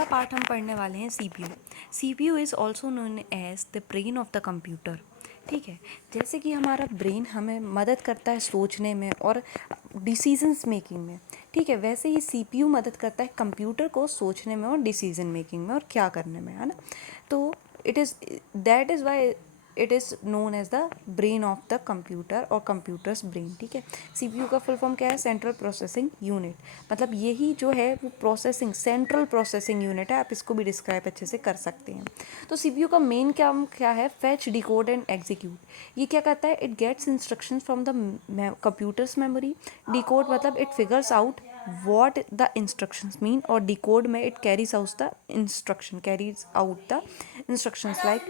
पहला पार्ट हम पढ़ने वाले हैं CPU. CPU is also known as the brain of the computer. ठीक है, जैसे कि हमारा ब्रेन हमें मदद करता है सोचने में और डिसीजंस मेकिंग में, ठीक है, वैसे ही सीपीयू मदद करता है कंप्यूटर को सोचने में और डिसीजन मेकिंग में और क्या करने में, है ना। तो that is why it is known as the brain of the computer और कंप्यूटर्स ब्रेन। ठीक है, सीपीयू का फुल फॉर्म क्या है? Central processing unit. मतलब यही जो है वो प्रोसेसिंग सेंट्रल प्रोसेसिंग यूनिट है, आप इसको भी डिस्क्राइब अच्छे से कर सकते हैं। तो सीपीयू का मेन काम क्या है? Fetch, decode and execute. ये क्या करता है? It gets instructions from the computer's memory. Decode मतलब it figures out what the instructions mean, और decode में it carries out the instructions like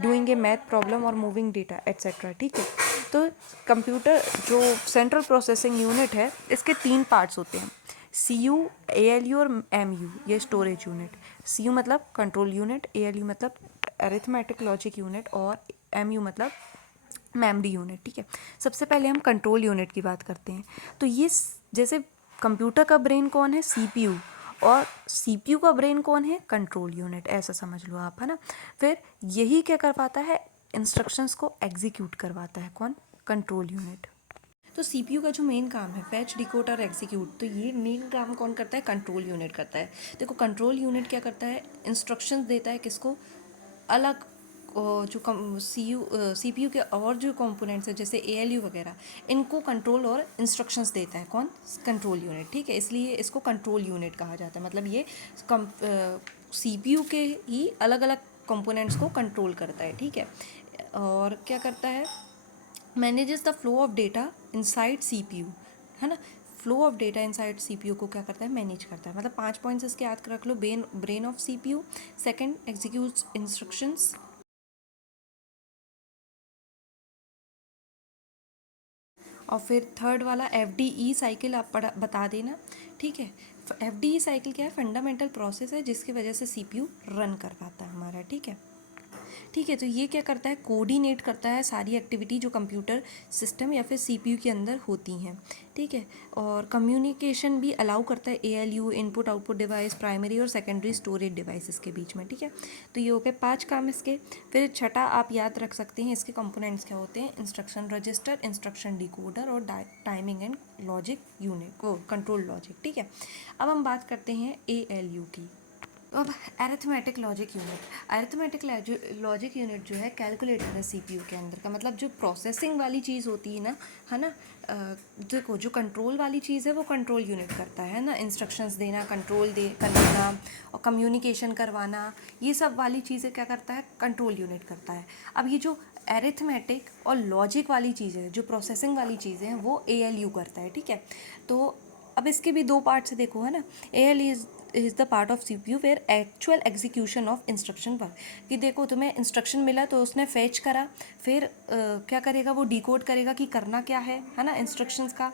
doing a math problem or moving data etc. ठीक है, तो कंप्यूटर जो central processing unit है इसके 3 parts होते हैं, CU, ALU और MU। ये स्टोरेज यूनिट। CU मतलब कंट्रोल यूनिट, ALU मतलब अरिथमेटिक लॉजिक यूनिट और MU मतलब मेमोरी यूनिट। ठीक है, सबसे पहले हम कंट्रोल यूनिट की बात करते हैं। तो ये जैसे कंप्यूटर का ब्रेन कौन है? सीपीयू, और सीपीयू का ब्रेन कौन है? कंट्रोल यूनिट, ऐसा समझ लो आप, है ना। फिर यही क्या कर पाता है? इंस्ट्रक्शंस को एग्जीक्यूट करवाता है। कौन? Control unit. तो सीपीयू का जो मेन काम है फैच, डिकोड और एग्जीक्यूट, तो ये मेन काम कौन करता है? कंट्रोल यूनिट करता है। देखो कंट्रोल यूनिट क्या करता है? इंस्ट्रक्शंस देता है किसको? अलग जो सीपीयू के और जो कंपोनेंट्स है जैसे एएलयू वगैरह, इनको कंट्रोल और इंस्ट्रक्शंस देता है। कौन? Control unit. ठीक है, इसलिए इसको कंट्रोल यूनिट कहा जाता है। मतलब ये सीपीयू के ही अलग अलग कंपोनेंट्स को कंट्रोल करता है। ठीक है, और क्या करता है? Manages the flow of data inside CPU, है ना। Flow of data inside CPU को क्या करता है? मैनेज करता है। मतलब 5 पॉइंट्स इसके याद रख लो। Brain of CPU, second executes instructions, और फिर थर्ड वाला एफडीई साइकिल आप बता देना। ठीक है, एफडीई साइकिल क्या है? फंडामेंटल प्रोसेस है जिसकी वजह से सीपीयू रन कर पाता है हमारा। ठीक है, ठीक है, तो ये क्या करता है? कोऑर्डिनेट करता है सारी एक्टिविटी जो कंप्यूटर सिस्टम या फिर सीपीयू के अंदर होती हैं। ठीक है, और कम्युनिकेशन भी अलाउ करता है ALU, input output device, primary और सेकेंडरी स्टोरेज डिवाइसेस के बीच में। ठीक है, तो ये हो गए 5 काम इसके। फिर छठा आप याद रख सकते हैं, इसके कंपोनेंट्स क्या होते हैं? इंस्ट्रक्शन रजिस्टर, इंस्ट्रक्शन डिकोडर और टाइमिंग एंड लॉजिक यूनिट, वो कंट्रोल लॉजिक। ठीक है, अब हम बात करते हैं एएलयू की। अब arithmetic logic unit. Arithmetic logic unit जो है कैलकुलेटर है सीपीयू के अंदर का। मतलब जो प्रोसेसिंग वाली चीज़ होती है ना, है ना, देखो जो कंट्रोल वाली चीज़ है वो कंट्रोल यूनिट करता है ना। इंस्ट्रक्शंस देना, कंट्रोल करना और कम्युनिकेशन करवाना, ये सब वाली चीज़ें क्या करता है? कंट्रोल यूनिट करता है। अब ये जो अरिथमेटिक और लॉजिक वाली चीज़ें, जो प्रोसेसिंग वाली चीज़ें हैं, वो एएलयू करता है। ठीक है, तो अब इसके भी 2 पार्ट्स देखो, है ना। AL is the part of CPU where actual execution of instruction work. कि देखो तुम्हें इंस्ट्रक्शन मिला तो उसने फेच करा, फिर क्या करेगा? वो डिकोड करेगा कि करना क्या है ना, इंस्ट्रक्शंस का,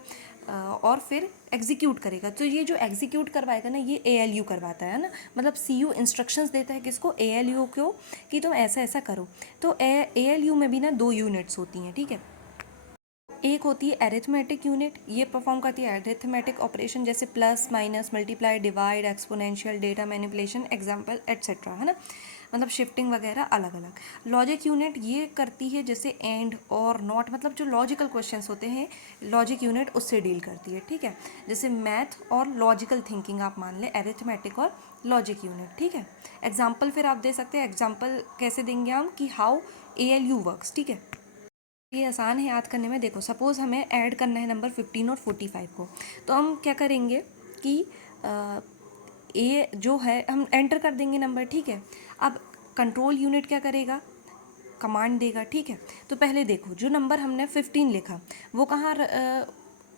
और फिर एग्जीक्यूट करेगा। तो ये जो एग्जीक्यूट करवाएगा ना, ये एएलयू करवाता है ना। मतलब सीयू इंस्ट्रक्शंस देता है किसको? एएलयू को, कि तुम ऐसा ऐसा करो। तो एएलयू में भी ना 2 यूनिट्स होती हैं। ठीक है, एक होती है अरिथमेटिक यूनिट, ये परफॉर्म करती है अरिथमेटिक ऑपरेशन जैसे plus, minus, multiply, divide, exponential, data manipulation, example etcetera, है ना। मतलब शिफ्टिंग वगैरह अलग अलग। लॉजिक यूनिट ये करती है जैसे एंड और नॉट, मतलब जो लॉजिकल क्वेश्चंस होते हैं लॉजिक यूनिट उससे डील करती है। ठीक है, जैसे मैथ और लॉजिकल थिंकिंग आप मान लें, अरिथमेटिक और लॉजिक यूनिट। ठीक है, एग्जाम्पल फिर आप दे सकते हैं। एग्जाम्पल कैसे देंगे हम? कि हाउ ALU वर्क्स। ठीक है, ये आसान है याद करने में। देखो सपोज़ हमें ऐड करना है नंबर 15 और 45 को, तो हम क्या करेंगे कि ए जो है हम एंटर कर देंगे नंबर। ठीक है, अब कंट्रोल यूनिट क्या करेगा? कमांड देगा। ठीक है, तो पहले देखो जो नंबर हमने 15 लिखा वो कहाँ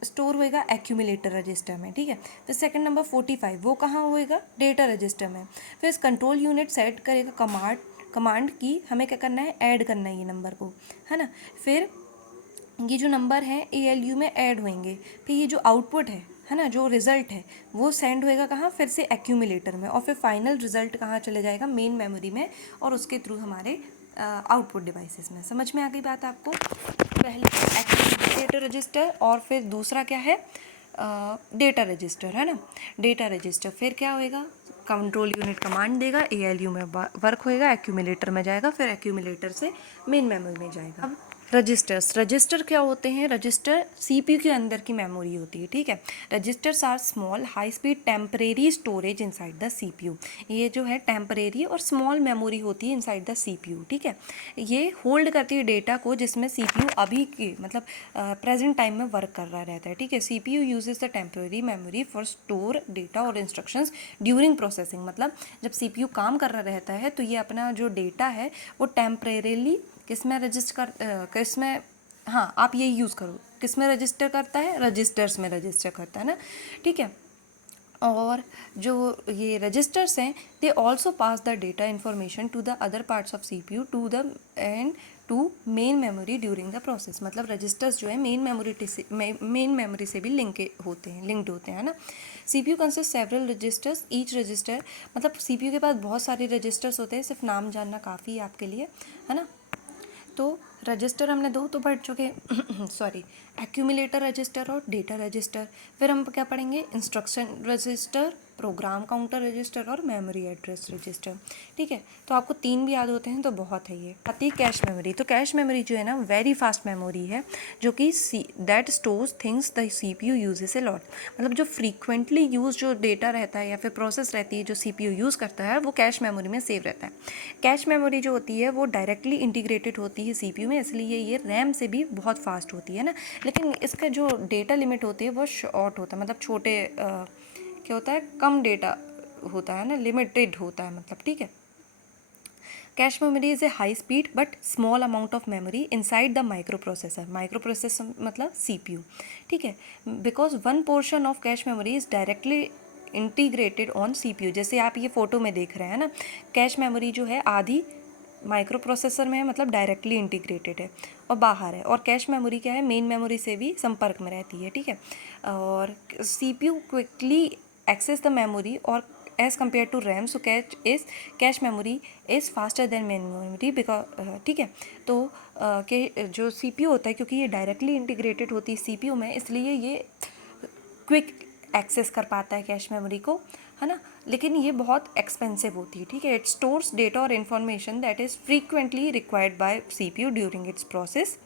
स्टोर होएगा? एक्यूमुलेटर रजिस्टर में। ठीक है, फिर सेकंड नंबर 45 वो कहाँ होएगा? डेटा रजिस्टर में। फिर इस कंट्रोल यूनिट सेट करेगा कमांड की हमें क्या करना है? ऐड करना है ये नंबर को, है ना। फिर ये जो नंबर हैं ALU में ऐड होंगे। फिर ये जो आउटपुट है ना, जो रिज़ल्ट है वो सेंड होएगा कहाँ? फिर से एक्यूमुलेटर में, और फिर फाइनल रिजल्ट कहाँ चले जाएगा? मेन मेमोरी में, और उसके थ्रू हमारे आउटपुट डिवाइसेस में। समझ में आ गई बात आपको? पहले एक्यूमुलेटर रजिस्टर, और फिर दूसरा क्या है? डेटा रजिस्टर, है ना। डेटा रजिस्टर फिर क्या होएगा? कंट्रोल यूनिट कमांड देगा, ALU में वर्क होएगा, एक्यूमुलेटर में जाएगा, फिर एक्यूमुलेटर से मेन मेमोरी में जाएगा। अब रजिस्टर क्या होते हैं? रजिस्टर CPU के अंदर की मेमोरी होती है, ठीक है। Registers are small high speed temporary storage inside the CPU। ये जो है टेम्परेरी और स्मॉल मेमोरी होती है इनसाइड द CPU, ठीक है। ये होल्ड करती है डेटा को जिसमें CPU अभी के मतलब प्रेजेंट टाइम में वर्क कर रहा रहता है, ठीक है। CPU uses the temporary memory for store data और इंस्ट्रक्शंस ड्यूरिंग प्रोसेसिंग। मतलब जब CPU काम कर रहा रहता है तो ये अपना जो डेटा है वो टेम्परेरीली किस में किस में, हाँ आप यही यूज़ करो, किस में रजिस्टर करता है? रजिस्टर्स में रजिस्टर करता है ना, ठीक है। और जो ये रजिस्टर्स हैं they also pass the data information to the other parts of CPU to the end to main memory during the process. मतलब रजिस्टर्स जो है मेन मेमोरी से भी लिंक्ड होते हैं ना। CPU consist several registers, each register, मतलब CPU के पास बहुत सारे रजिस्टर्स होते हैं, सिर्फ नाम जानना काफ़ी है आपके लिए, है ना। तो रजिस्टर हमने दो तो पढ़ चुके सॉरी, एक्यूमुलेटर रजिस्टर और डेटा रजिस्टर। फिर हम क्या पढ़ेंगे? Instruction register, program counter register और मेमोरी एड्रेस रजिस्टर, ठीक है। तो आपको 3 भी याद होते हैं तो बहुत है। ये आती है कैश मेमोरी। तो कैश मेमोरी जो है ना वेरी फास्ट मेमोरी है, जो कि that stores things the CPU uses a lot. मतलब जो फ्रीक्वेंटली यूज जो डेटा रहता है या फिर प्रोसेस रहती है जो CPU यूज़ करता है वो कैश मेमोरी में सेव रहता है। कैश मेमोरी जो होती है वो डायरेक्टली इंटीग्रेटेड होती है CPU में, इसलिए ये रैम से भी बहुत फास्ट होती है ना। लेकिन इसका जो डेटा लिमिट होती है वो शॉर्ट होता है, मतलब छोटे क्या होता है, कम डेटा होता है ना, लिमिटेड होता है मतलब, ठीक है। Cash memory is a high speed but small amount of memory inside the micro processor मतलब CPU, ठीक है। Because one portion of cash memory is directly integrated on CPU। जैसे आप ये फ़ोटो में देख रहे हैं ना, कैश मेमोरी जो है आधी माइक्रो प्रोसेसर में है, मतलब डायरेक्टली इंटीग्रेटेड है और बाहर है। और कैश मेमोरी क्या है? मेन मेमोरी से भी संपर्क में रहती है, ठीक है। और CPU quickly access the memory और as compare to RAM, so cache memory is faster than main memory because, ठीक है। तो के जो CPU होता है, क्योंकि ये डायरेक्टली इंटीग्रेटेड होती है CPU में, इसलिए ये क्विक एक्सेस कर पाता है कैश मेमोरी को, है ना। लेकिन ये बहुत एक्सपेंसिव होती है, ठीक है। इट स्टोर्स डेटा और information that is frequently required by CPU during its process